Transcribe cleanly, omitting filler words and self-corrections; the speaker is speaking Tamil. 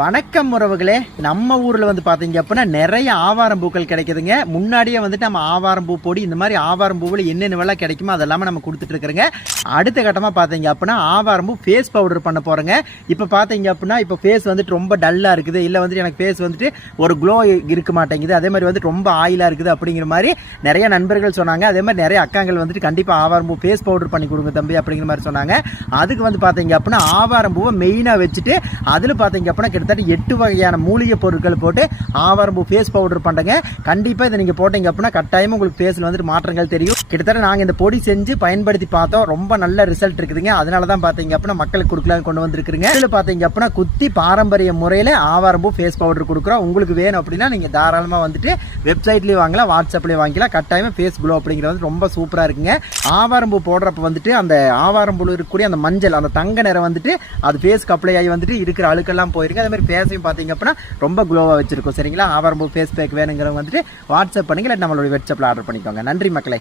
வணக்கம் உறவுகளே, நம்ம ஊர்ல வந்து பாத்தீங்க அப்படின்னா நிறைய ஆவாரம் பூக்கள் கிடைக்குதுங்க. முன்னாடியே வந்துட்டு நம்ம ஆவாரம் பூ பொடி இந்த மாதிரி ஆவாரம் பூவில் என்னென்ன கிடைக்குமோ அதெல்லாம நம்ம கொடுத்துட்டு இருக்கிறோங்க. அடுத்த கட்டமா பாத்தீங்க அப்படின்னா ஆவாரம் பூ ஃபேஸ் பவுடர் பண்ண போறேங்க. இப்ப பாத்தீங்க அப்படின்னா இப்ப ஃபேஸ் வந்துட்டு ரொம்ப டல்லா இருக்குது, இல்ல வந்துட்டு எனக்கு ஃபேஸ் வந்துட்டு ஒரு க்ளோ இருக்க மாட்டேங்குது, அதே மாதிரி வந்துட்டு ரொம்ப ஆயிலா இருக்குது அப்படிங்கிற மாதிரி நிறைய நண்பர்கள் சொன்னாங்க. அதே மாதிரி நிறைய அக்காங்கள் வந்துட்டு கண்டிப்பா ஆவாரம் பூ ஃபேஸ் பவுடர் பண்ணி கொடுங்க தம்பி அப்படிங்கிற மாதிரி சொன்னாங்க. அதுக்கு வந்து பாத்தீங்க அப்படின்னா ஆவாரம் பூவை மெயினா வச்சுட்டு அதுல பாத்தீங்க அப்படின்னா கிட்டத்தட்ட 8 வகையான மூலிகை பொருட்கள் போட்டு ஆவாரம் பூ ஃபேஸ் பவுடர் பண்றேங்க. கண்டிப்பா இதை நீங்க போட்டீங்க அப்படின்னா கட்டாயமா உங்களுக்கு ஃபேஸ்ல வந்துட்டு மாற்றங்கள் தெரியும். கிட்டத்தட்ட நாங்க இந்த பொடி செஞ்சு பயன்படுத்தி பார்த்தோம், ரொம்ப நல்ல ரிசல்ட் இருக்குதுங்க. அதனாலதான் பாத்தீங்க அப்படின்னா மக்களுக்கு கொடுக்கலாம் கொண்டு வந்திருக்கிறீங்க. இதுல பாத்தீங்க அப்படின்னா குத்தி பாரம்பரிய முறையில ஆவாரம் பூ ஃபேஸ் பவுடர் கொடுக்குறோம். உங்களுக்கு வேணும் அப்படின்னா நீங்க தாராளமா வந்துட்டு வெப்சைட்லயும் வாங்கலாம், வாட்ஸ்அப்லயும் வாங்கிக்கலாம். கட்டாயமா ஃபேஸ் க்ளோ அப்படிங்கிறது வந்து ரொம்ப சூப்பரா இருக்குங்க. ஆவாரம் பூ போடுறப்ப வந்துட்டு அந்த ஆவாரம் பூ இருக்கக்கூடிய அந்த மஞ்சள் அந்த தங்க நிறம் வந்துட்டு அது ஃபேஸ்க்கு அப்ளை ஆகி வந்துட்டு இருக்கிற அழுக்கெல்லாம் போயிருக்கு. அதே மாதிரி ஃபேஸையும் பாத்தீங்க அப்படின்னா ரொம்ப க்ளோவா வச்சிருக்கும். சரிங்களா? ஆவாரம் பூ ஃபேஸ் பேக் வேணுங்கிறவங்க வந்துட்டு வாட்ஸ்அப் பண்ணிங்க, நம்மளுடைய வெப்சைட்ல ஆர்டர் பண்ணிக்கோங்க. நன்றி மக்களே.